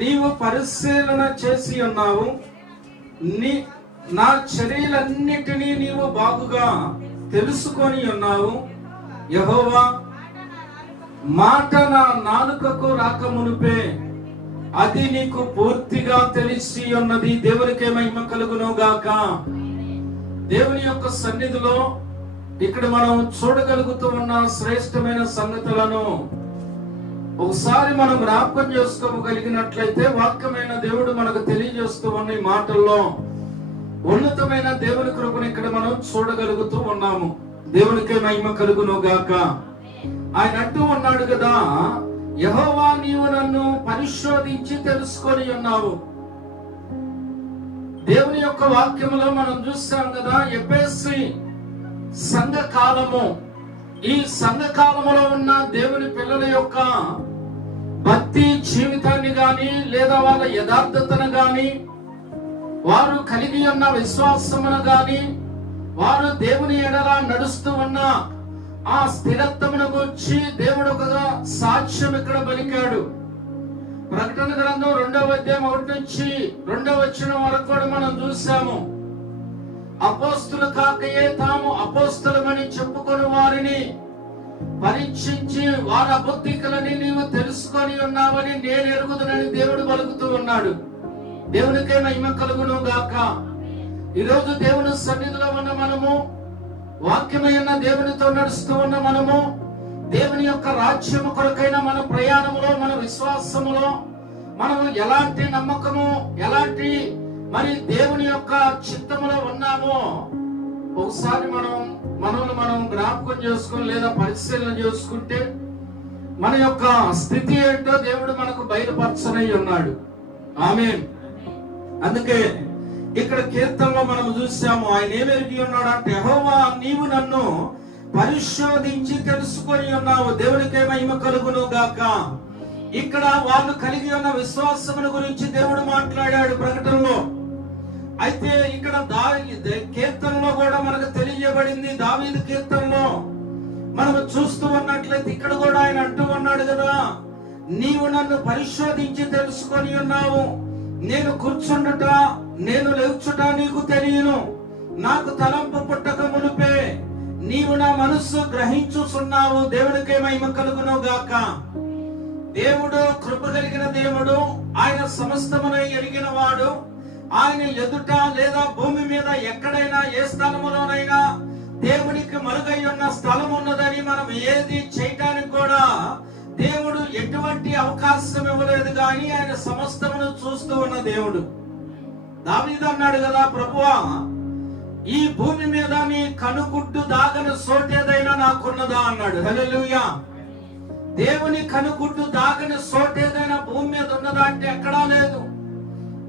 నీవు పరిశీలన చేసి ఉన్నావు, నా చర్యలన్నిటినీ నీవు బాగుగా తెలుసుకొని ఉన్నావు. యెహోవా, మాట నా నాలుకకు రాకమునుపే అది నీకు పూర్తిగా తెలిసి ఉన్నది. దేవునికే మహిమ కలుగును గాక. దేవుని యొక్క సన్నిధిలో ఇక్కడ మనం చూడగలుగుతూ ఉన్న శ్రేష్టమైన సంగతులను ఒకసారి మనం జ్ఞాపకం చేసుకోగలిగినట్లయితే, వాక్యమైన దేవుడు మనకు తెలియజేస్తూ ఉన్న ఈ మాటల్లో ఉన్నతమైన దేవుని కృపను ఇక్కడ మనం చూడగలుగుతూ ఉన్నాము. దేవునికే మహిమ కలుగును గాక. ఆయన అంటూ ఉన్నాడు కదా, యెహోవా, నీవు నన్ను పరిశోధించి తెలుసుకొని ఉన్నావు. దేవుని యొక్క వాక్యములో మనం చూస్తాం కదా, ఎఫెసీ సంఘ కాలము, ఈ సంఘ కాలములో ఉన్న దేవుని పిల్లల యొక్క భక్తి జీవితాన్ని గాని, లేదా వాళ్ళ యథార్థతను గాని, వారు కలిగి ఉన్న విశ్వాసమును గాని, వారు దేవుని ఎడల నడుస్తూ ఉన్న ఆ స్థిరత్వమును గురించి దేవుడు ఒక సాక్ష్యం ఇక్కడ పలికాడు. ప్రకటన గ్రంథం 2వ అధ్యాయం 1 నుంచి 2వ వచనం వరకు కూడా మనం చూసాము. అపోస్తులు కాకయే తాము అపోస్తులమని చెప్పుకొని వారిని పరీక్షించి వారి అబద్ధికులని నీవు తెలుసుకొని ఉన్నావని నేను ఎరుగుదునని దేవుడు పలుకుతూ ఉన్నాడు. దేవునికే మహిమ కలుగును గాక. ఈరోజు దేవుని సన్నిధిలో ఉన్న మనము, వాక్యమైన దేవునితో నడుస్తూ ఉన్న మనము, దేవుని యొక్క రాజ్యము కొరకైన మన ప్రయాణములో, మన విశ్వాసములో మనము ఎలాంటి నమ్మకము, ఎలాంటి మరి దేవుని యొక్క చిత్తములో ఉన్నామో ఒకసారి మనం జ్ఞాపకం చేసుకుని లేదా పరిశీలన చేసుకుంటే మన యొక్క స్థితి ఏంటో దేవుడు మనకు బయలుపరచనై ఉన్నాడు. ఆమేన్. అందుకే ఇక్కడ కీర్తనలో మనం చూసాము, ఆయన ఏమెరిగి ఉన్నాడు అంటే, యెహోవా, నీవు నన్ను పరిశోధించి తెలుసుకొని ఉన్నావు. దేవునికే మహిమ కలుగును గాక. ఇక్కడ వాళ్ళు కలిగి ఉన్న విశ్వాసమును గురించి దేవుడు మాట్లాడాడు ప్రకటనలో. అయితే ఇక్కడ కీర్తనలో కూడా మనకు తెలియజేయబడింది. దావీదు కీర్తనలో మనం చూస్తూ ఉన్నట్లయితే ఇక్కడ కూడా ఆయన అంటూ ఉన్నాడు కదా, నీవు నన్ను పరిశోధించి తెలుసుకొని ఉన్నావు. నేను కూర్చుండుట, నేను లేచుట నీకు తెలియను. నాకు తలంపు పుట్టక మునుపే నీవు నా మనస్సు గ్రహించుచున్నావు. దేవుడికే మహిమ కలుగును గాక. దేవుడు కృప కలిగిన దేవుడు, ఆయన సమస్తమును ఎరిగిన వాడు. ఆయన ఎదుట లేదా భూమి మీద ఎక్కడైనా ఏ స్థలములోనైనా దేవునికి మరుగై ఉన్న స్థలం ఉన్నదని మనం ఏది చేయటానికి కూడా దేవుడు ఎటువంటి అవకాశం ఇవ్వలేదు. కానీ ఆయన సమస్తమును చూస్తూ ఉన్న దేవుడు. దావీదు అన్నాడు కదా, ప్రభువా, ఈ భూమి మీద నీ కనుగుడ్డు దాగని చోటేదైనా నాకున్నదా అన్నాడు. హల్లెలూయా. దేవుని కనుగుడ్డు దాగని చోటేదైనా భూమి మీద ఉన్నదా అంటే ఎక్కడా లేదు.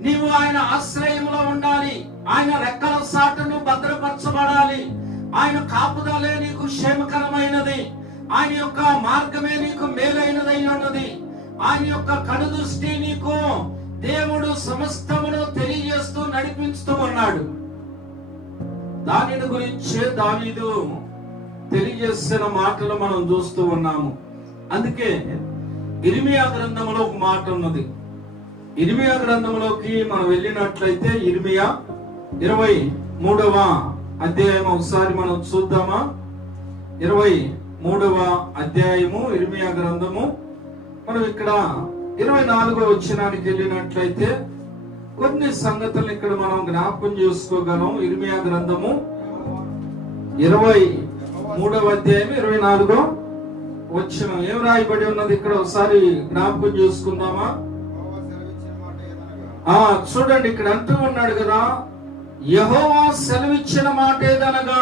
నీవు ఆయన ఆశ్రయంలో ఉండాలి, ఆయన రెక్కల సాటును భద్రపరచబడాలి. ఆయన కాపుదలే నీకు క్షేమకరమైనది, ఆయన యొక్క మార్గమే నీకు మేలైనదై ఉన్నది. ఆయన యొక్క కనుదృష్టి నీకు దేవుడు సమస్తమును తెలియజేస్తూ నడిపిస్తూ ఉన్నాడు. దానిని గురించే దావీదు తెలియజేసిన మాటలు మనం చూస్తూ ఉన్నాము. అందుకే ఇర్మియా గ్రంథంలో ఒక మాట ఉన్నది. ఇర్మియా గ్రంథంలోకి మనం వెళ్ళినట్లయితే ఇర్మియా 23వ అధ్యాయం ఒకసారి మనం చూద్దామా. 23వ అధ్యాయము ఇర్మియా గ్రంథము. మనం ఇక్కడ 24వ వచనానికి వెళ్ళినట్లయితే కొన్ని సంగతులు ఇక్కడ మనం జ్ఞాపకం చేసుకోగలం. ఇర్మియా గ్రంథము 23వ అధ్యాయం 24వ వచనం ఏం రాయబడి ఉన్నది ఇక్కడ ఒకసారి జ్ఞాపకం చేసుకుందామా. చూడండి, ఇక్కడ అంటూ ఉన్నాడు కదా, యెహోవా సెలవిచ్చిన మాట ఏదనగా,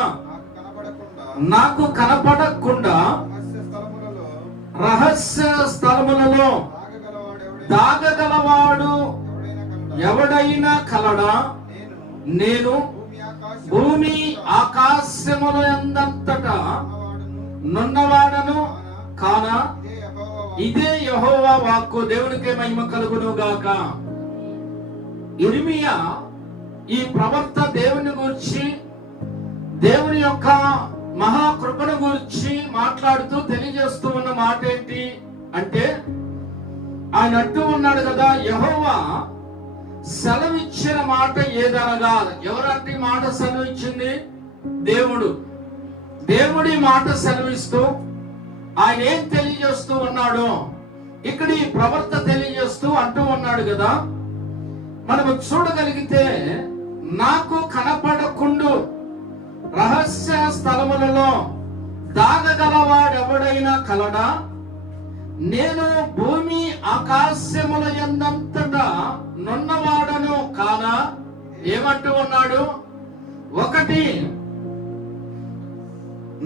నాకు కనపడకుండా రహస్య స్థలములలో దాగగలవాడు ఎవడైనా కలడా? నేను భూమి ఆకాశముల యందంతటా నున్నవాడను కానా? ఇదే యెహోవా వాక్కు. దేవునికే మహిమ కలుగును గాక. ఇర్మియా ఈ ప్రవక్త దేవుని గురించి, దేవుని యొక్క మహాకృపను గురించి మాట్లాడుతూ తెలియజేస్తూ ఉన్న మాట ఏంటి అంటే, ఆయన అంటూ ఉన్నాడు కదా, యెహోవా సెలవిచ్చిన మాట ఏదనగా. ఎవరంటే మాట సెలవిచ్చింది? దేవుడు. దేవుడి మాట సెలవిస్తూ ఆయన ఏం తెలియజేస్తూ ఉన్నాడు? ఇక్కడ ఈ ప్రవర్త తెలియజేస్తూ అంటూ ఉన్నాడు కదా, మనము చూడగలిగితే, నాకు కనపడకుండు రహస్య స్థలములలో దాగగలవాడెవడైనా కలడా? నేను భూమి ఆకాశముల యందంతటా నున్నవాడను కానా? ఏమంటూ ఉన్నాడు? ఒకటి,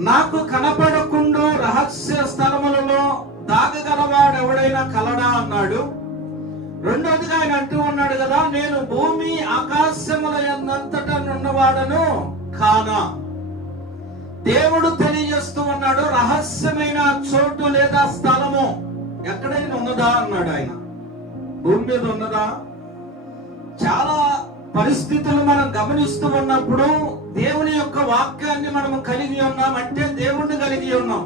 నాకు కనపడకుండు రహస్య స్థలములలో దాగగలవాడెవడైనా కలడా అన్నాడు. రెండోదిగా ఆయన అంటూ ఉన్నాడు కదా, నేను భూమి ఆకాశముల యందంతటా నున్నవాడను కానా? దేవుడు తెలియజేస్తూ ఉన్నాడు, రహస్యమైన చోటు లేదా స్థలము ఎక్కడైనా ఉన్నదా అన్నాడు. ఆయన భూమి మీద ఉన్నదా? చాలా పరిస్థితులు మనం గమనిస్తూ ఉన్నప్పుడు దేవుని యొక్క వాక్యాన్ని మనము కలిగి ఉన్నాం అంటే దేవుణ్ణి కలిగి ఉన్నాం.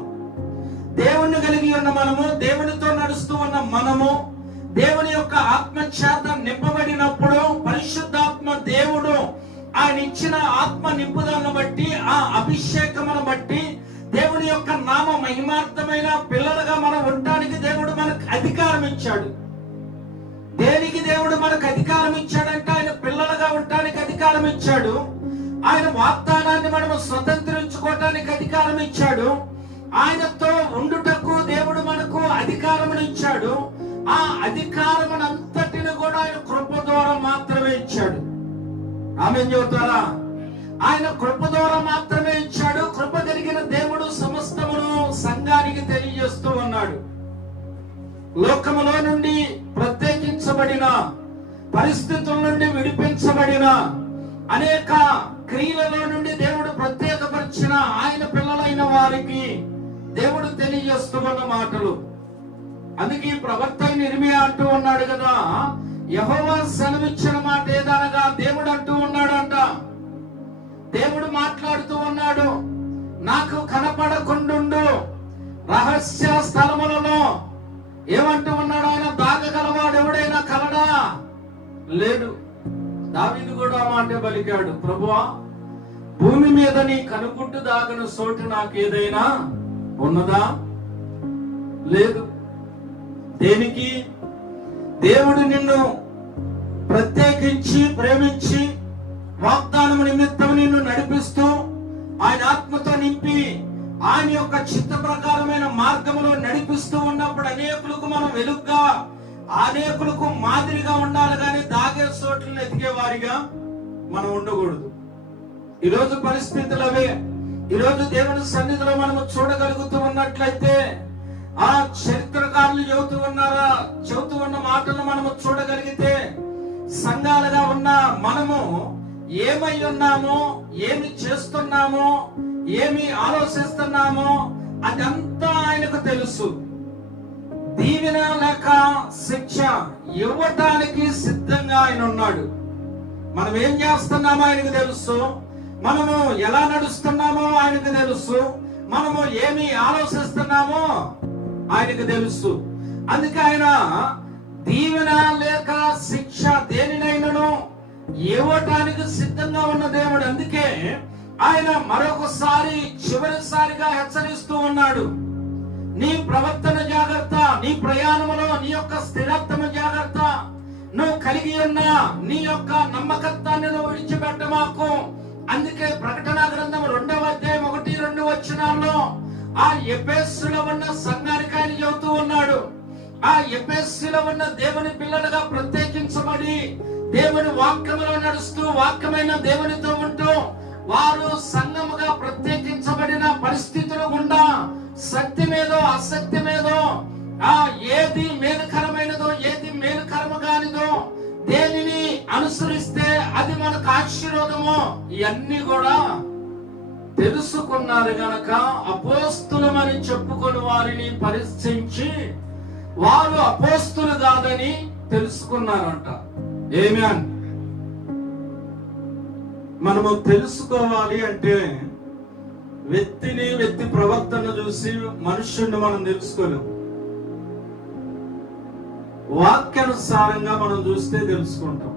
దేవుణ్ణి కలిగి ఉన్న మనము, దేవునితో నడుస్తూ ఉన్న మనము, దేవుని యొక్క ఆత్మ చేత నింపబడినప్పుడు, పరిశుద్ధాత్మ దేవుడు ఆయన ఇచ్చిన ఆత్మ నింపుదలను బట్టి, ఆ అభిషేకమును బట్టి, దేవుని యొక్క నామ మహిమార్థమైన పిల్లలుగా మనం ఉండడానికి దేవుడు మనకు అధికారం ఇచ్చాడు. దేనికి దేవుడు మనకు అధికారం ఇచ్చాడంటే, ఆయన పిల్లలుగా ఉండటానికి అధికారం ఇచ్చాడు. ఆయన వాగ్దానాన్ని మనము స్వతంత్రించుకోవటానికి అధికారం ఇచ్చాడు. ఆయనతో ఉండుటకు దేవుడు మనకు అధికారమును ఇచ్చాడు. ఆ అధికారమునంతటిని కూడా ఆయన కృప ద్వారా మాత్రమే ఇచ్చాడు. ఆమేన్ చెబుతారా? ఆయన కృప ద్వారా మాత్రమే ఇచ్చాడు. కృప కలిగిన దేవుడు సమస్తమును సంఘానికి తెలియజేస్తూ ఉన్నాడు. లోకములో నుండి ప్రత్యేకించబడిన, పరిస్థితుల నుండి విడిపించబడిన, అనేక క్రియలలో నుండి దేవుడు ప్రత్యేకపరిచిన ఆయన పిల్లలైన వారికి దేవుడు తెలియజేస్తూ ఉన్న మాటలు. అందుకే ప్రవక్త ఇర్మియా అంటూ ఉన్నాడు కదా, యెహోవా సెలవిచ్చిన మాట ఏదనగా దేవుడు అంటూ ఉన్నాడంట. దేవుడు మాట్లాడుతూ ఉన్నాడు, నాకు కనపడకుండు రహస్య స్థలములలో ఏమంటూ ఉన్నాడు? ఆయన దాగగలవాడు ఎవడైనా కలడా? లేడు. దావీదు కూడా ఆ మాట పలికాడు, ప్రభువా భూమి మీద నీ కనుగుడ్డు దాగన చోటు నాకు ఏదైనా ఉన్నదా? లేదు. దేనికి? దేవుడు నిన్ను ప్రత్యేకించి ప్రేమించి వాగ్దానము నిమిత్తం నిన్ను నడిపిస్తూ ఆయన ఆత్మతో నింపి ఆయన యొక్క చిత్త ప్రకారమైన మార్గంలో నడిపిస్తూ ఉన్నప్పుడు అనేకులకు మనం వెలుగుగా, అనేకులకు మాదిరిగా ఉండాలి, కానీ దాగే చోట్లను ఎదిగే వారిగా మనం ఉండకూడదు. ఈరోజు పరిస్థితులు అవే. ఈరోజు దేవుని సన్నిధిలో మనం చూడగలుగుతూ ఉన్నట్లయితే, ఆ చరిత్రకారులు చెబుతూ ఉన్న మాటలు మనము చూడగలిగితే, సంఘాలుగా ఉన్న మనము ఏమై ఉన్నామో, ఏమి చేస్తున్నామో, ఏమి ఆలోచిస్తున్నామో అదంతా ఆయనకు తెలుసు. దీవెన లేక శిక్ష ఇవ్వటానికి సిద్ధంగా ఆయన ఉన్నాడు. మనం ఏం చేస్తున్నామో ఆయనకు తెలుసు. మనము ఎలా నడుస్తున్నామో ఆయనకు తెలుసు. మనము ఏమి ఆలోచిస్తున్నామో ఆయనకు తెలుసు. అందుకే ఆయన దీవెన లేక శిక్ష దేనినైనాను ఇవ్వటానికి సిద్ధంగా ఉన్న దేవుడు. అందుకే ఆయన మరొకసారి, చివరిసారిగా హెచ్చరిస్తూ ఉన్నాడు, నీ ప్రవర్తన జాగ్రత్త, నీ ప్రయాణములో నీ యొక్క స్థిరత్వము జాగ్రత్త, నువ్వు కలిగి ఉన్న నీ యొక్క నమ్మకత్వాన్ని నువ్వు విడిచిపెట్టమాకు. అందుకే ప్రకటన గ్రంథం 2వ అధ్యాయం 1-2 వచనాల్లో ఆ ఎఫెసులో ఉన్న సంఘానికి ఆయన చెబుతూ ఉన్నాడు, ఆ ఎఫెసులో ఉన్న దేవుని పిల్లలుగా ప్రత్యేకించబడి దేవుని వాక్యములో నడుస్తూ, వాక్యమైన దేవునితో ఉంటూ, వారు సంఘముగా ప్రత్యేకించబడిన పరిస్థితుల గుండా సత్యమేదో అసత్యమేదో, ఏది మేలుకరమైనదో ఏది మేలుకరము కానిదో, దేనిని అనుసరిస్తే అది మనకు ఆశీర్వాదమో, ఇవన్నీ కూడా తెలుసుకున్నారు గనక అపోస్తులమని చెప్పుకొని వారిని పరీక్షించి వారు అపోస్తులు కాదని తెలుసుకున్నారంట. ఆమేన్. మనము తెలుసుకోవాలి అంటే వ్యక్తి ప్రవర్తన చూసి మనుష్యుడిని మనం తెలుసుకోలేము. వాక్యానుసారంగా మనం చూస్తే తెలుసుకుంటాం.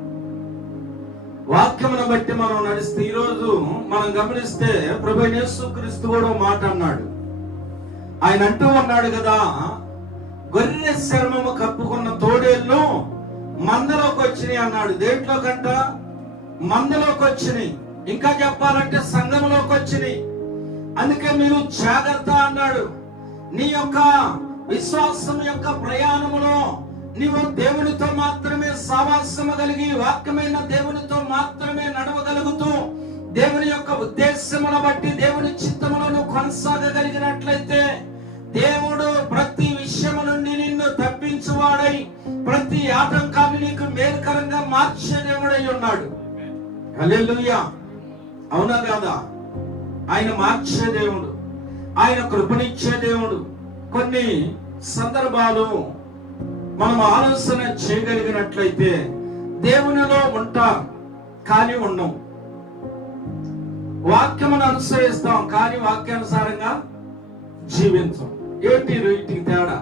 వాక్యమును బట్టి మనం నడిస్తే, ఈరోజు మనం గమనిస్తే ప్రభువైన యేసుక్రీస్తు కూడా మాట అన్నాడు. ఆయన అంటూ ఉన్నాడు కదా, గొర్రె చర్మము కప్పుకున్న తోడేళ్ళు మందలోకి వచ్చినాయి అన్నాడు. దేంట్లో కంట? మందలోకి వచ్చినాయి. ఇంకా చెప్పాలంటే సంఘంలోకి వచ్చినాయి. అందుకే మీరు జాగ్రత్త అన్నాడు. నీ యొక్క విశ్వాసం యొక్క ప్రయాణములో నీవు దేవునితో మాత్రమే సహవాసము కలిగి, వాక్యమైన దేవునితో మాత్రమే నడవగలుగుతూ, దేవుని యొక్క ఉద్దేశమును బట్టి దేవుని చిత్తములను కొనసాగగలిగినట్లయితే దేవుడు ప్రతి విషయము నుండి నిన్ను తప్పించువాడై ప్రతి ఆటంకాన్ని నీకు మేలుకరంగా మార్చే దేవుడై ఉన్నాడు. హల్లెలూయా. అవునా కాదా? ఆయన మార్చే దేవుడు, ఆయన కృపనిచ్చే దేవుడు. కొన్ని సందర్భాలు మనం ఆలోచన చేయగలిగినట్లయితే దేవునిలో ఉంటాం కానీ ఉండం, వాక్యమును అనుసరిస్తాం కానీ వాక్యానుసారంగా జీవించం. ఏంటి వీటికి తేడా?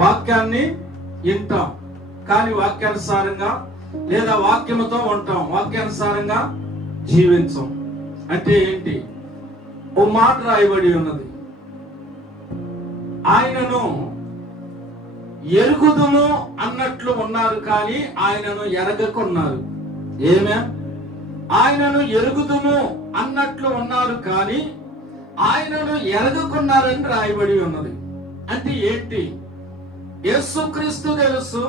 వాక్యాన్ని వింటాం కానీ వాక్యానుసారంగా, లేదా వాక్యముతో ఉంటాం వాక్యానుసారంగా జీవించం. అంటే ఏంటి? ఓ మాట రాయబడి ఉన్నది, ఆయనను ఎరుగుదుము అన్నట్లు ఉన్నారు కానీ ఆయనను ఎరగకున్నారు. ఏమే? ఆయనను ఎరుగుదుము అన్నట్లు ఉన్నారు కానీ ఆయనను ఎరగకున్నారని రాయబడి ఉన్నది. అంటే ఏంటి? యేసుక్రీస్తు తెలుసు,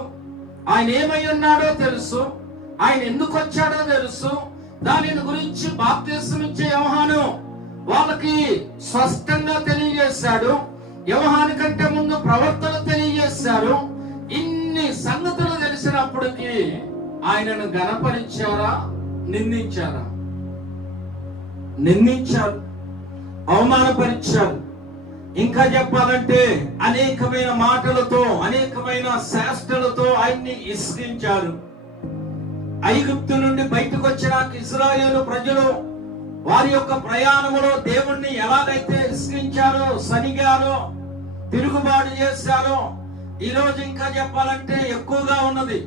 ఆయన ఏమై ఉన్నాడో తెలుసు, ఆయన ఎందుకు వచ్చాడో తెలుసు. దానిని గురించి బాప్తిసం ఇచ్చే యోహాను వాళ్ళకి స్పష్టంగా తెలియజేశాడు. యోహాను కంటే ముందు ప్రవర్తన తెలియజేశారు. ఇన్ని సంగతులు తెలిసినప్పటికీ ఆయనను గణపరిచారా? నిందించారా? నిందించారు, అవమానపరిచారు. ఇంకా చెప్పాలంటే అనేకమైన మాటలతో, అనేకమైన శాస్త్రాలతో ఆయన్ని ఇస్కించారు. ఐగుప్తు నుండి బయటకు వచ్చిన ఇశ్రాయేలు ప్రజలు వారి యొక్క ప్రయాణములో దేవుణ్ణి ఎలాగైతే ఇస్కించారో, సనిగారో, తిరుగుబాటు చేశారో, ఈరోజు ఇంకా చెప్పాలంటే ఎక్కువగా ఉన్నది.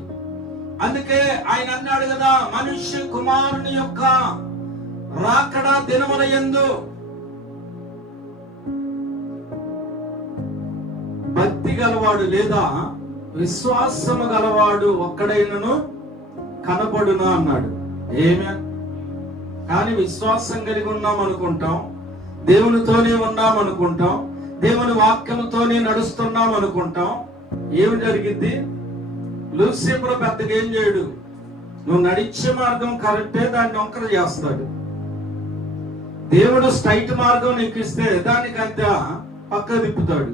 అందుకే ఆయన అన్నాడు కదా, మనుష్య కుమారుని యొక్క రాకడ దినముల యందు భక్తి గలవాడు లేదా విశ్వాసము గలవాడు ఒక్కడైనను కనపడునా అన్నాడు. ఏమే? కానీ విశ్వాసం కలిగి ఉన్నాం అనుకుంటాం, దేవునితోనే ఉన్నాం అనుకుంటాం, దేవుని వాక్యముతోనే నడుస్తున్నాం అనుకుంటాం. ఏమి జరిగింది? లూసిఫర్ పెద్దగా ఏం చేయడు. నువ్వు నడిచే మార్గం కరెక్టే, దాన్ని వంకర చేస్తాడు. దేవుడు స్ట్రైట్ మార్గం నీకు ఇస్తే దానికంత పక్క తిప్పుతాడు.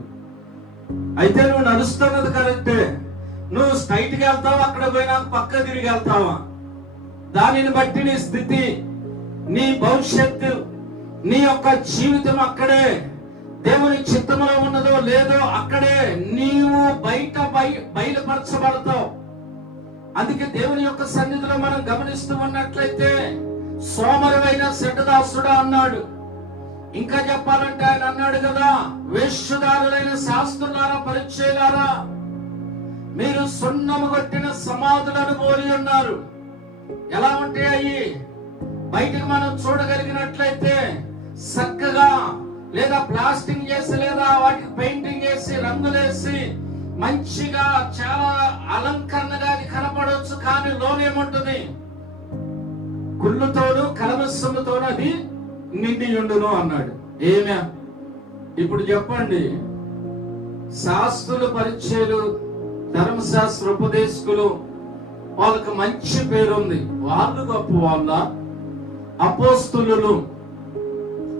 అయితే నువ్వు నడుస్తున్నది కరెక్టే, నువ్వు స్ట్రైట్ గా వెళ్తావా, అక్కడ పోయినా పక్క తిరిగి వెళ్తావా? దానిని బట్టి నీ స్థితి, నీ భవిష్యత్తు, నీ యొక్క జీవితం అక్కడే దేవుని చిత్తములో ఉన్నదో లేదో అక్కడే నీవు బయలుపరచబడతావు. అందుకే దేవుని యొక్క సన్నిధిలో మనం గమనిస్తూ ఉన్నట్లయితే సోమరువైన శఠదాసుడా అన్నాడు. ఇంకా చెప్పాలంటే ఆయన అన్నాడు కదా, వేశ్యదారులైన శాస్త్రులారా, పరిచయులారా, మీరు సున్నము కొట్టిన సమాధులను పోలి ఉన్నారు. ఎలా ఉంటాయి అయ్యి? బయటకు మనం చూడగలిగినట్లయితే చక్కగా, లేదా ప్లాస్టింగ్ చేసి, లేదా వాటికి పెయింటింగ్ వేసి, రంగులేసి మంచిగా చాలా అలంకరణగా అది కనపడవచ్చు. కానీ లోనేముంటుంది? కుళ్ళుతోను కలమస్సముతోను అది నిండి ఉండును అన్నాడు. ఏమే? ఇప్పుడు చెప్పండి, శాస్త్రులు, పరిచయులు, ధర్మశాస్త్ర ఉపదేశకులు, వాళ్ళకి మంచి పేరుంది. వాళ్ళు గొప్ప వాళ్ళ? అపోస్తులు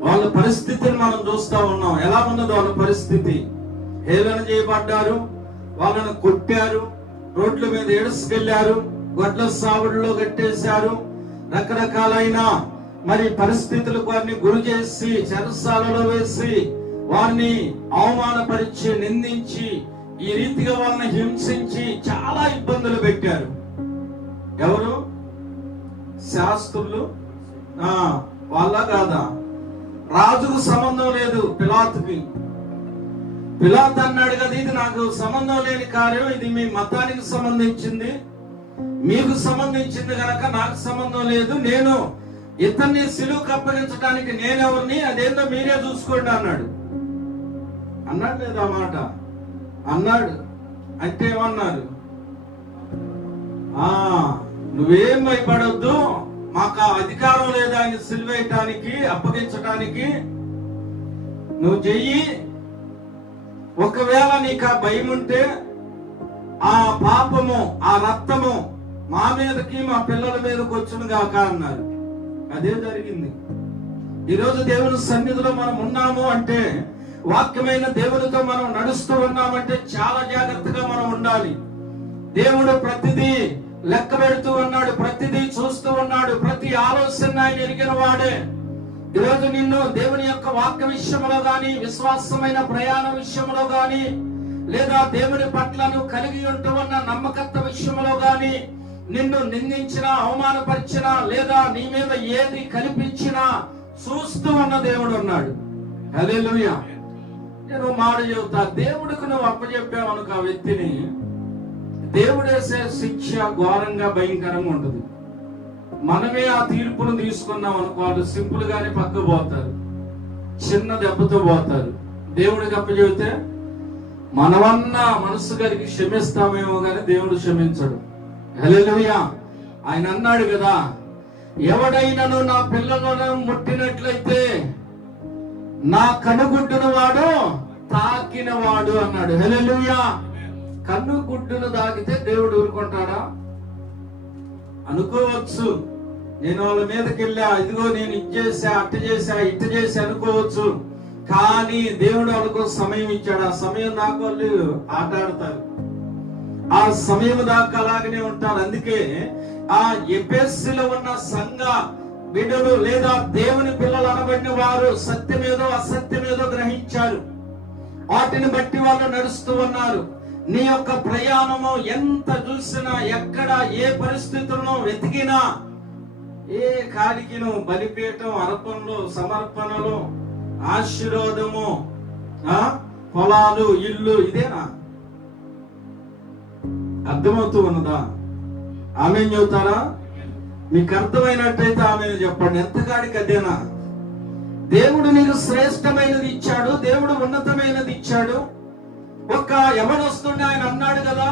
వాళ్ళ పరిస్థితిని మనం చూస్తా ఉన్నాం. ఎలా ఉన్నదో వాళ్ళ పరిస్థితి? హేళన చేయబడ్డారు, వాళ్ళను కొట్టారు, రోడ్ల మీద ఏడుసుకెళ్లారు, గొడ్ల సావుడిలో కట్టేశారు, రకరకాలైన మరి పరిస్థితులకు వారిని గురి చేసి చెరసాలలో వేసి వారిని అవమానపరిచి, నిందించి, ఈ రీతిగా వాళ్ళని హింసించి చాలా ఇబ్బందులు పెట్టారు. ఎవరు? శాస్త్రులు వాళ్ళ కాదా? రాజుకు సంబంధం లేదు, పిలాతుకి. పిలాతు అన్నాడు కదా, ఇది నాకు సంబంధం లేని కార్యం, ఇది మీ మతానికి సంబంధించింది, మీకు సంబంధించింది గనక నాకు సంబంధం లేదు, నేను ఇతన్ని సిలువకు అప్పగించడానికి నేనెవరిని, అదేందో మీరే చూసుకోండి అన్నాడు. అన్నాడు లేదా మాట? అన్నాడు. అంటే ఏమన్నారు? నువ్వేం భయపడొద్దు, మాకు ఆ అధికారం లేదు ఆయన సిలువేయటానికి, అప్పగించటానికి, నువ్వు చెయ్యి. ఒకవేళ నీకు ఆ భయం ఉంటే ఆ పాపము, ఆ రక్తము మా మీదకి మా పిల్లల మీదకి వచ్చును గాక అన్నారు. అదే జరిగింది. ఈరోజు దేవుని సన్నిధిలో మనం ఉన్నాము అంటే, వాక్యమైన దేవునితో మనం నడుస్తూ ఉన్నామంటే చాలా జాగ్రత్తగా మనం ఉండాలి. దేవుడు ప్రతిదీ లెక్క పెడుతూ ఉన్నాడు, ప్రతిదీ చూస్తూ ఉన్నాడు, ప్రతి ఆలోచన ఆయన ఎరిగిన వాడే. ఈరోజు నిన్ను దేవుని యొక్క వాక్య విషయంలో గాని, విశ్వాసమైన ప్రయాణ విషయంలో గాని, లేదా దేవుని పట్ల నువ్వు కలిగి ఉంటూ ఉన్న నమ్మకత్వ విషయంలో గాని నిన్ను నిందించినా, అవమానపరిచినా, లేదా నీ మీద ఏది కల్పించినా చూస్తూ ఉన్న దేవుడు ఉన్నాడు. హల్లెలూయా. నేను మాట చెబుతా, దేవుడికి నువ్వు అప్పచెప్పావు అనుకో ఆ వ్యక్తిని, దేవుడేసే శిక్ష ఘోరంగా భయంకరంగా ఉంటుంది. మనమే ఆ తీర్పును తీసుకున్నాం అనుకో, వాళ్ళు సింపుల్ గానే పక్క పోతారు, చిన్న దెబ్బతో పోతారు. దేవుడికి అప్పచెబితే మనమన్నా మనసు గారికి క్షమిస్తామేమో గాని దేవుడు క్షమించడు. హల్లెలూయా. ఆయన అన్నాడు కదా, ఎవడైనను నా పిల్లలను ముట్టినట్లయితే నా కనుగుడ్డును వాడు తాకిన వాడు అన్నాడు. హల్లెలూయా. కన్నుగుడ్డును తాకితే దేవుడు ఊరుకుంటాడా? అనుకోవచ్చు. నేను వాళ్ళ మీదకి వెళ్ళా, ఇదిగో నేను ఇచ్చేసా, అట్ట చేసా, ఇట్ట చేసా అనుకోవచ్చు. కానీ దేవుడు వాళ్ళకు సమయం ఇచ్చాడు. ఆ సమయం దాకా వాళ్ళు ఆటాడతారు, ఆ సమయం దాకా అలాగనే ఉంటారు. అందుకే ఆ ఎఫెసులో ఉన్న సంఘ బిడ్డలు లేదా దేవుని పిల్లలు అనబడిన వారు సత్యమేదో అసత్యమేదో గ్రహించారు. వాటిని బట్టి వాళ్ళు నడుస్తూ ఉన్నారు. నీ యొక్క ప్రయాణము ఎంత చూసినా, ఎక్కడ ఏ పరిస్థితుల్లో వెతికినా, ఏ కాడికి నువ్వు బలిపీఠం, అర్పణలు, సమర్పణలు, ఆశీర్వాదము, పొలాలు, ఇల్లు, ఇదేనా? అర్థమవుతూ ఉన్నదా? ఆమె చెబుతారా? మీకు అర్థమైనట్టయితే ఆమె చెప్పండి. ఎంతకాడికి అదేనా? దేవుడు నీకు శ్రేష్టమైనది ఇచ్చాడు, దేవుడు ఉన్నతమైనది ఇచ్చాడు. ఒక యవనొస్తుండే ఆయన అన్నాడు కదా,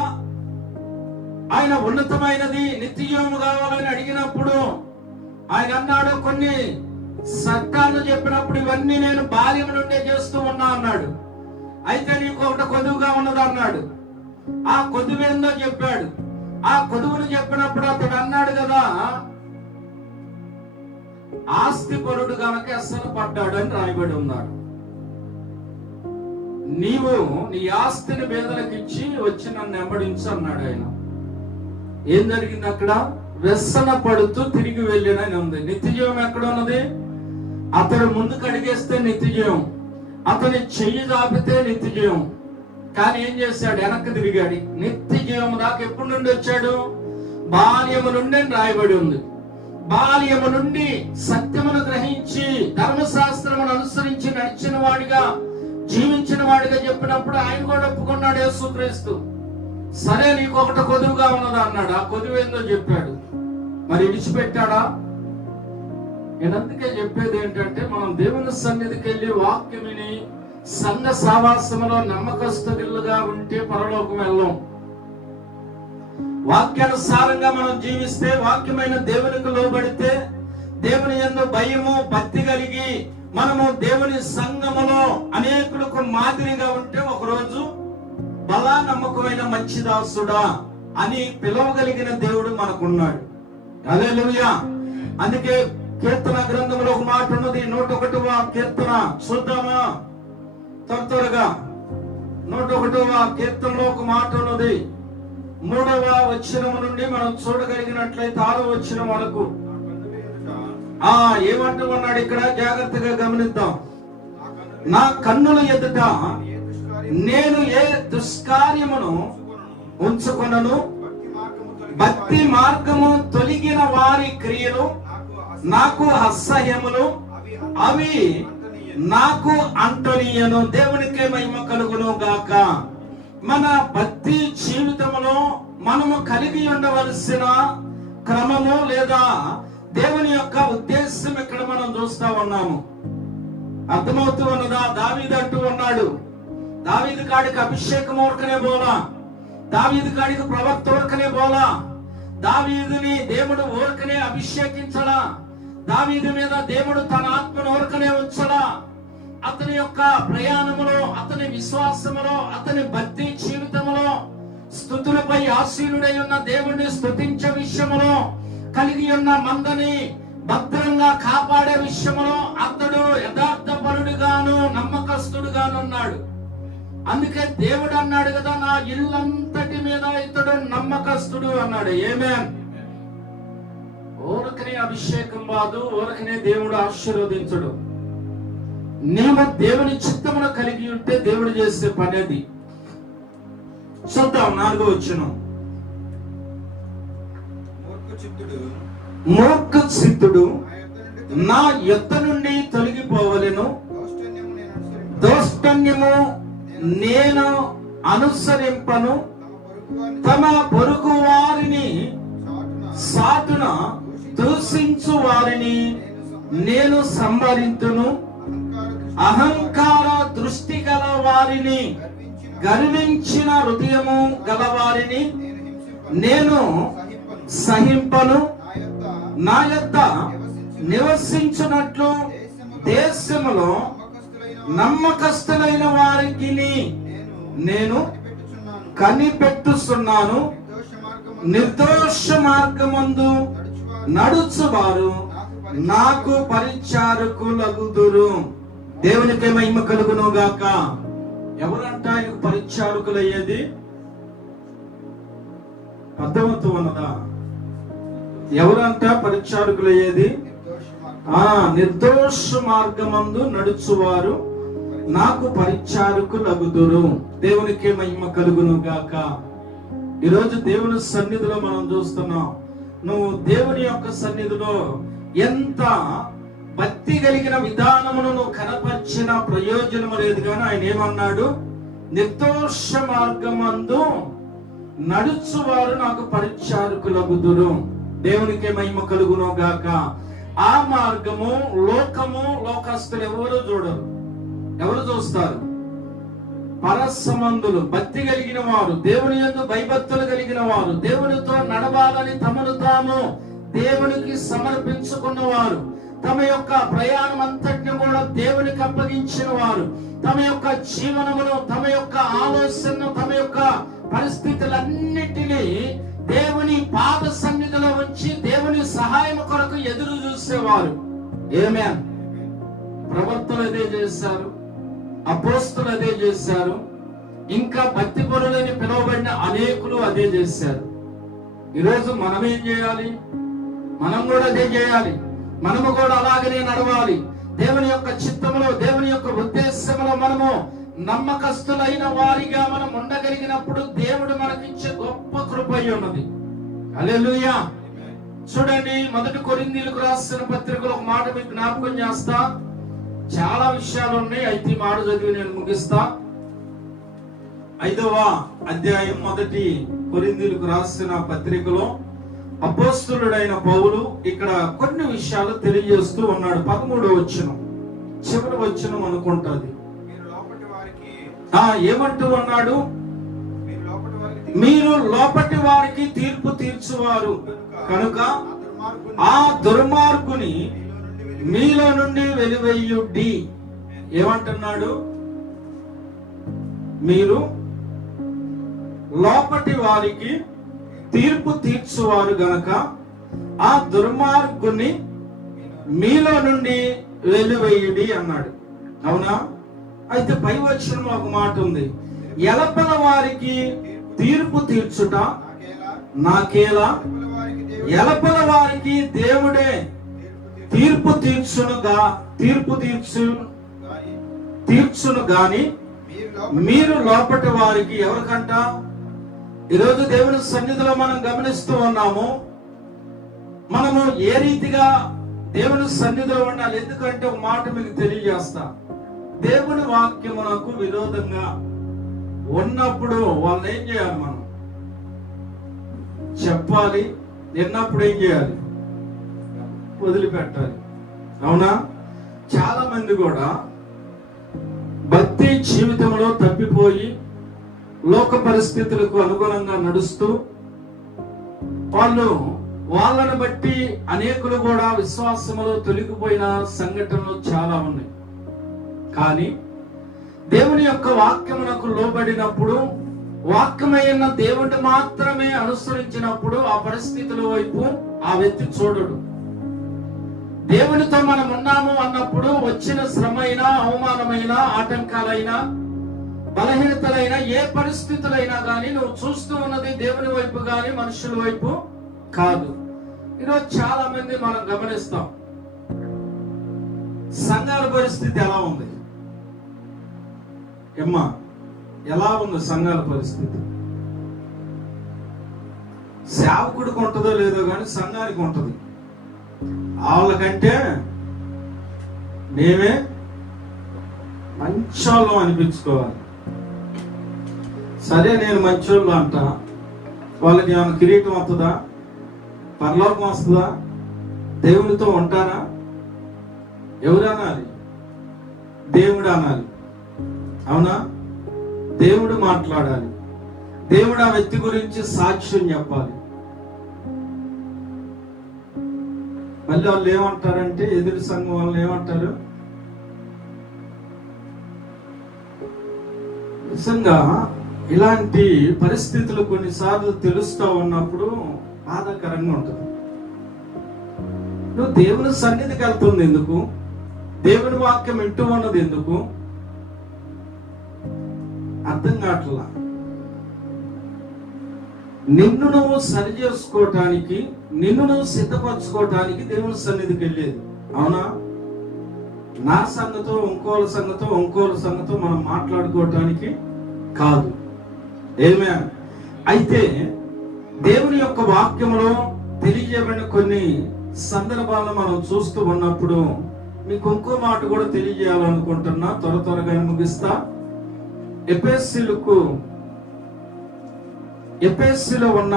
ఆయన ఉన్నతమైనది నిత్యజీవము కావాలని అడిగినప్పుడు ఆయన అన్నాడు, కొన్ని చట్టాలు చెప్పినప్పుడు ఇవన్నీ నేను బాల్యం నుండే చేస్తూ ఉన్నా అన్నాడు. అయితే నీకు ఒకటి కొదువుగా ఉన్నది అన్నాడు. ఆ కొదువేందో చెప్పాడు. ఆ కొదువును చెప్పినప్పుడు అతడు అన్నాడు కదా, ఆస్తి పరుడు గనక అసలు పడ్డాడు అని రాయబడి ఉన్నాడు. నీవు నీ ఆస్తిని పేదలకు ఇచ్చి వచ్చి నన్ను వెంబడించు అన్నాడు ఆయన. ఏం జరిగింది అక్కడ? వ్యసన పడుతూ తిరిగి వెళ్ళినని ఉంది. నిత్యజీవం ఎక్కడ ఉన్నది? అతడు ముందుకు అడిగేస్తే నిత్యజీవం, అతని చెయ్యి దాపితే నిత్యజీవం. కానీ ఏం చేశాడు? వెనక్కి తిరిగాడు. నిత్యజీవం దాకా ఎప్పటి నుండి వచ్చాడు? బాల్యము నుండి రాయబడి ఉంది. బాల్యము నుండి సత్యమును గ్రహించి ధర్మశాస్త్రమును అనుసరించి నడిచిన వాడిగా, జీవించిన వాడిగా చెప్పినప్పుడు ఆయన కూడా ఒప్పుకున్నాడు యేసుక్రీస్తు. సరే నీకు ఒకటి కొదువుగా ఉన్నదా అన్నాడు. ఆ కొదువు ఏందో చెప్పాడు. మరి విడిచిపెట్టాడా? నేను అందుకే చెప్పేది ఏంటంటే, మనం దేవుని సన్నిధికి వెళ్ళి వాక్యం విని సంఘ సావాసములో నమ్మకస్తులుగా ఉంటే పరలోకం వెళ్ళం. వాక్యానుసారంగా మనం జీవిస్తే, వాక్యమైన దేవునికి లోబడితే, దేవుని యందు భయము భక్తి కలిగి మనము దేవుని సంఘములో అనేకులకు మాదిరిగా ఉంటే, ఒకరోజు బలా నమ్మకమైన మంచి దాసుడా అని పిలవగలిగిన దేవుడు మనకున్నాడు. హల్లెలూయా. అందుకే కీర్తన గ్రంథంలో ఒక మాట ఉన్నది. 101వ కీర్తన చూద్దామా? త్వరగా 101వ కీర్తనలో ఒక మాట ఉన్నది. 3వ వచనం నుండి మనం చూడగలిగినట్లయితే 6వ వచనం వరకు ఏమంటున్నాడు ఇక్కడ? జాగ్రత్తగా గమనిద్దాం. నా కన్నుల ఎదుట నేను ఏ దుష్కార్యమును ఉంచుకొనను, భక్తి మార్గము తొలగిన వారి క్రియలు నాకు అసహ్యములు, అవి నాకు అంటనీయను. దేవునికే మహిమ కలుగును గాక. మన భక్తి జీవితంలో మనము కలిగి ఉండవలసిన క్రమము లేదా దేవుని యొక్క ఉద్దేశం ఇక్కడ మనం చూస్తా ఉన్నాము. అర్థమవుతూ ఉన్నదా? దావీదు అంటూ ఉన్నాడు, దావీదు కాడికి అభిషేకం ఊరకనే బోలా, దావీదు కాడికి ప్రవక్త ఊరకనే బోలా, దావీదుని దేవుడు ఊరకనే అభిషేకించడా, దావీదు మీద దేవుడు తన ఆత్మను ఊరకనే ఉంచడా. అతని యొక్క ప్రయాణములో, అతని విశ్వాసములో, అతని భక్తి జీవితంలో స్తుతులపై ఆసీనుడై ఉన్న దేవుణ్ణి స్తుతించే విషయములో, కలిగి ఉన్న మందని భద్రంగా కాపాడే విషయంలో అతడు యథార్థపరుడుగాను నమ్మకస్తుడుగాను ఉన్నాడు. అందుకే దేవుడు అన్నాడు కదా, నా ఇల్లంతటి మీద ఇతడు నమ్మకస్తుడు అన్నాడు. ఆమేన్. ఊరకనే అభిషేకం కాదు, ఊరకనే దేవుడు ఆశీర్వదించడు. నీవు దేవుని చిత్తమును కలిగి ఉంటే దేవుడు చేసే పని అది. చూద్దాం 4వ వచనం. మూర్ఖ చిత్తుడు నా యొద్ద నుండి తొలగిపోవలెను, దౌష్టన్యము నేను అనుసరింపను, తమ పొరుగు వారిని సాటున దూషించు వారిని నేను సంహరింతును, అహంకార దృష్టి గల వారిని, గర్వించిన హృదయము గల వారిని నేను సహింపను. నా యొద్ద నివసించున్నట్లు దేశములో నమ్మకస్తులైన వారికి నేను కనిపెట్టుచున్నాను. నిర్దోష మార్గమందు నడుచువారు నాకు పరిచారకులగుదురు. దేవునికి మహిమ కలుగును గాక. ఎవరంట ఆయనకు పరిచారకులయ్యేది? అర్థమవుతూ ఉన్నదా? ఎవరంట పరిచారకులయ్యేది? నిర్దోష మార్గమందు నడుచువారు నాకు పరిచారకులగుదురు. దేవునికి మహిమ కలుగును గాక. ఈరోజు దేవుని సన్నిధిలో మనం చూస్తున్నాం, నువ్వు దేవుని యొక్క సన్నిధిలో ఎంత భక్తి కలిగిన విధానమును నువ్వు కనపరిచిన ప్రయోజనము లేదు. కానీ ఆయన ఏమన్నాడు? నిర్దోష మార్గమందు నడుచువారు నాకు పరిచారకులగుదురు. దేవునికి మహిమ కలుగును గాక. ఆ మార్గము లోకము, లోకస్తులు ఎవరు చూడరు. ఎవరు చూస్తారు? పరసంబంధులు, భక్తి కలిగిన వారు, దేవుని యందు భయభక్తులు కలిగిన వారు, దేవునితో నడవాలని తమను తాము దేవునికి సమర్పించుకున్న వారు, తమ యొక్క ప్రయాణం అంతటిని కూడా దేవునికి అప్పగించిన వారు, తమ యొక్క జీవనమును, తమ యొక్క ఆలోచనను, తమ యొక్క పరిస్థితులన్నిటినీ దేవుని పాద సన్నిధిలో ఉంచి దేవుని సహాయం కొరకు ఎదురు చూసేవారు. ఆమేన్. ప్రవక్తలు అదే చేశారు, అపోస్తలు అదే చేశారు, ఇంకా భక్తి పరులని పిలువబడిన అనేకులు అదే చేశారు. ఈరోజు మనం ఏం చేయాలి? మనం కూడా అదే చేయాలి. మనము కూడా అలాగనే నడవాలి. దేవుని యొక్క చిత్తములో, దేవుని యొక్క ఉద్దేశంలో మనము నమ్మకస్తులైన వారిగా మనం ఉండగలిగినప్పుడు దేవుడు మనకిచ్చే గొప్ప కృప ఉన్నది. హల్లెలూయా. చూడండి, 1 కొరింథీయులకు రాసిన పత్రికలో ఒక మాట మీకు జ్ఞాపకం చేస్తా. చాలా విషయాలు ఉన్నాయి, అయితే ఈ మాట చదివి నేను ముగిస్తా. 5వ అధ్యాయం 1 కొరింథీయులకు రాసిన పత్రికలో అపోస్తలుడైన పౌలు ఇక్కడ కొన్ని విషయాలు తెలియజేస్తూ ఉన్నాడు. 13వ వచనం, చివరి వచనం అనుకుంటుంది. ఏమంటూ ఉన్నాడు? మీరు లోపటి వారికి తీర్పు తీర్చువారు కనుక ఆ దుర్మార్గుని మీలో నుండి వెలివేయుడి. ఏమంటున్నాడు? మీరు లోపటి వారికి తీర్పు తీర్చువారు గనక ఆ దుర్మార్గుని మీలో నుండి వెలివేయుడి అన్నాడు. అవునా? అయితే పై వచనంలో ఒక మాట ఉంది, ఎలపల వారికి తీర్పు తీర్చుట నాకేలా, ఎలపల వారికి దేవుడే తీర్పు తీర్చును గాని మీరు లోపటి వారికి. ఎవరికంట? ఈరోజు దేవుని సన్నిధిలో మనం గమనిస్తూ ఉన్నాము, మనము ఏ రీతిగా దేవుని సన్నిధిలో ఉండాలి. ఎందుకంటే ఒక మాట మీకు తెలియజేస్తా, దేవుని వాక్యమునకు విరోధంగా ఉన్నప్పుడు వాళ్ళని ఏం చేయాలి? మనం చెప్పాలి. విన్నప్పుడు ఏం చేయాలి? వదిలిపెట్టాలి. అవునా? చాలా మంది కూడా భక్తి జీవితంలో తప్పిపోయి లోక పరిస్థితులకు అనుగుణంగా నడుస్తూ వాళ్ళని బట్టి అనేకులు కూడా విశ్వాసములో తొలగిపోయిన సంఘటనలు చాలా ఉన్నాయి. కానీ దేవుని యొక్క వాక్యమునకు లోబడినప్పుడు, వాక్యమైన దేవుడిని మాత్రమే అనుసరించినప్పుడు ఆ పరిస్థితుల వైపు ఆ వ్యక్తి చూడడు. దేవునితో మనం ఉన్నాము అన్నప్పుడు వచ్చిన శ్రమైనా, అవమానమైనా, ఆటంకాలైనా, బలహీనతలైనా, ఏ పరిస్థితులైనా కానీ నువ్వు చూస్తూ ఉన్నది దేవుని వైపు కానీ మనుషుల వైపు కాదు. ఈరోజు చాలా మంది మనం గమనిస్తాం, సంఘాల పరిస్థితి ఎలా ఉంది? ఏమ్మా, ఎలా ఉంది సంఘాల పరిస్థితి? సేవకుడికి ఉంటుందో లేదో కానీ సంఘానికి ఉంటుంది. వాళ్ళకంటే మేమే మంచోళ్ళం అనిపించుకోవాలి. సరే, నేను మంచోళ్ళు అంట, వాళ్ళకి ఏమైనా కిరీటం వస్తుందా? పరలోకం వస్తుందా? దేవునితో ఉంటారా? ఎవరు అనాలి? దేవుడు అనాలి. అవునా? దేవుడు మాట్లాడాలి. దేవుడు ఆ వ్యక్తి గురించి సాక్ష్యం చెప్పాలి. మళ్ళీ వాళ్ళు ఏమంటారంటే, ఎదురు సంఘం వాళ్ళు ఏమంటారు? నిజంగా ఇలాంటి పరిస్థితులు కొన్నిసార్లు తెలుస్తూ ఉన్నప్పుడు బాధాకరంగా ఉంటుంది. నువ్వు దేవుని సన్నిధికి వెళ్తుంది ఎందుకు? దేవుని వాక్యం వింటూ ఉన్నది ఎందుకు? అర్థం కావట్లా. నిన్ను నువ్వు సరి చేసుకోవటానికి, నిన్ను నువ్వు సిద్ధపరచుకోవటానికి దేవుని సన్నిధికి వెళ్ళేది. అవునా? నా సంగతో ఇంకోల సంగతో మనం మాట్లాడుకోవటానికి కాదు. ఏమే అయితే దేవుని యొక్క వాక్యములో తెలియజేయబడిన కొన్ని సందర్భాలను మనం చూస్తూ ఉన్నప్పుడు మీకు ఇంకో మాట కూడా తెలియజేయాలనుకుంటున్నా. త్వరగా ముగిస్తా. ఎఫెసీలో ఉన్న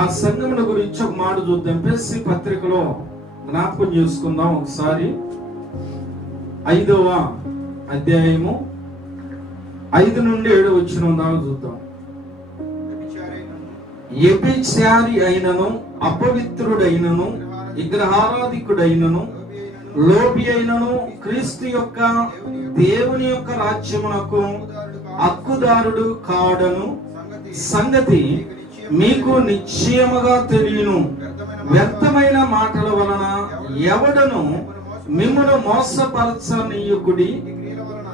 ఆ సంఘముల గురించి ఒక మాట చూద్దాం. ఎఫెసీ పత్రికలో జ్ఞాపకం చేసుకుందాం ఒకసారి. 5వ అధ్యాయము 5 నుండి 7 వచ్చిన దాకా చూద్దాం. వ్యభిచారి అయినను, అపవిత్రుడైనను, విగ్రహారాధికుడైనను, లోబి అయినను, క్రీస్తు యొక్క దేవుని యొక్క రాజ్యమునకు హక్కుదారుడు కాడను సంగతి మీకు నిశ్చయముగా తెలియను. వ్యర్థమైన మాటల వలన ఎవడను మిమ్మును మోసపరచనీయుకుడి.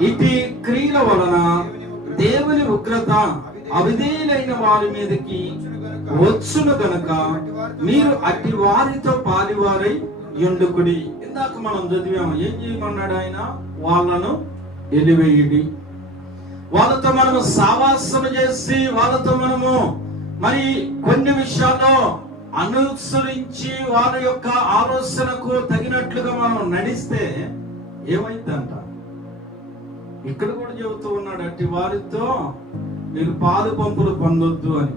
ఇటు క్రియల వలన దేవుని ఉగ్రత అవిధేయులైన వారి మీదకి వచ్చును గనక మీరు అట్టి వారితో పాలివారై యుండుకుడి. ఇందాక మనం చదివాము, ఏం చేయమన్నాడు ఆయన? వాళ్ళను ఎలివేయుడి. వాళ్ళతో మనము సావాసము చేసి, వాళ్ళతో మనము మరి కొన్ని విషయాల్లో అనుసరించి వారి యొక్క ఆలోచనకు తగినట్లుగా మనం నడిస్తే ఏమైందంట? ఇక్కడ కూడా చెబుతూ ఉన్నాడు, అట్టి వారితో మీరు పాలు పంపులు పొందొద్దు అని.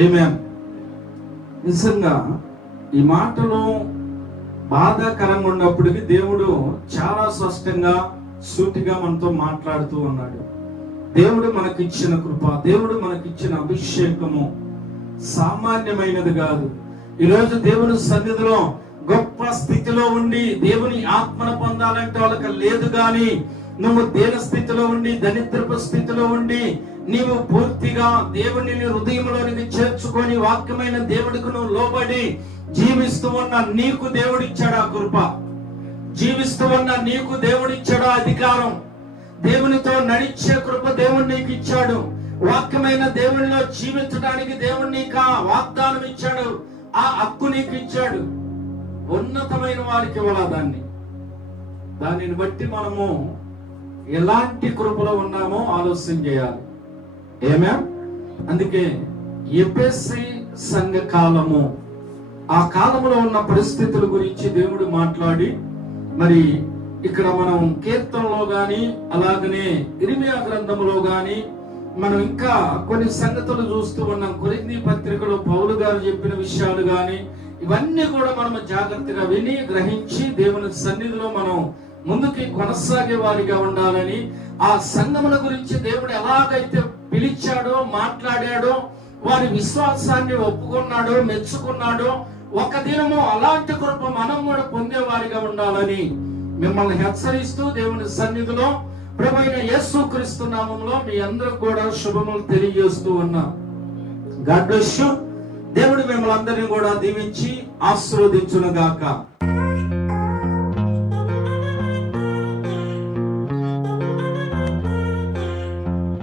ఆమేన్. నిజంగా ఈ మాటలు బాధాకరంగా ఉన్నప్పటికీ దేవుడు చాలా స్పష్టంగా సూటిగా మనతో మాట్లాడుతూ ఉన్నాడు. దేవుడు మనకిచ్చిన కృప, దేవుడు మనకిచ్చిన అభిషేకము సామాన్యమైనది కాదు. ఈరోజు దేవుని సన్నిధిలో గొప్ప స్థితిలో ఉండి దేవుని ఆత్మను పొందాలంటే వాళ్ళకి లేదు. గాని నువ్వు దేన స్థితిలో ఉండి, దరిద్రపు స్థితిలో ఉండి, నీవు పూర్తిగా దేవుని హృదయంలోనికి చేర్చుకొని వాక్యమైన దేవుడికి నువ్వు లోబడి జీవిస్తూ ఉన్న నీకు దేవుడిచ్చాడు ఆ కృప. జీవిస్తూ ఉన్న నీకు దేవుడిచ్చాడు ఆ అధికారం. దేవునితో నడిచే కృప దేవుడు నీకు ఇచ్చాడు. వాక్యమైన దేవునిలో జీవించడానికి దేవుడు నీకు ఆ వాగ్దానం ఇచ్చాడు, ఆ హక్కు నీకు ఇచ్చాడు. ఉన్నతమైన వారికి ఇవ్వాల దానిని బట్టి మనము ఎలాంటి కృపలో ఉన్నామో ఆలోచన చేయాలి. ఏమే అందుకే ఎఫెసీ సంఘ కాలము ఆ కాలంలో ఉన్న పరిస్థితుల గురించి దేవుడు మాట్లాడి, మరి ఇక్కడ మనం కీర్తనలో గాని అలాగనే ఇర్మియా గ్రంథంలో గాని మనం ఇంకా కొన్ని సంగతులు చూస్తూ ఉన్నాం. కొరింథీ పత్రికలో పౌలు గారు చెప్పిన విషయాలు గాని ఇవన్నీ కూడా మనం జాగ్రత్తగా విని గ్రహించి దేవుని సన్నిధిలో మనం ముందుకి కొనసాగే వారిగా ఉండాలని, ఆ సంఘముల గురించి దేవుడు ఎలాగైతే పిలిచాడో, మాట్లాడాడో, వారి విశ్వాసాన్ని ఒప్పుకున్నాడో, మెచ్చుకున్నాడో, ఒక దినము అలాంటి కృప మనం కూడా పొందేవారిగా ఉండాలని మిమ్మల్ని హెచ్చరిస్తూ దేవుని సన్నిధిలో ప్రభువైన యేసుక్రీస్తు నామములో మీ అందరికి కూడా శుభములు తెలియజేస్తూ ఉన్నాం. God bless you. దేవుడు మిమ్మల్ని అందరినీ కూడా దీవించి ఆశీర్వదించును గాక.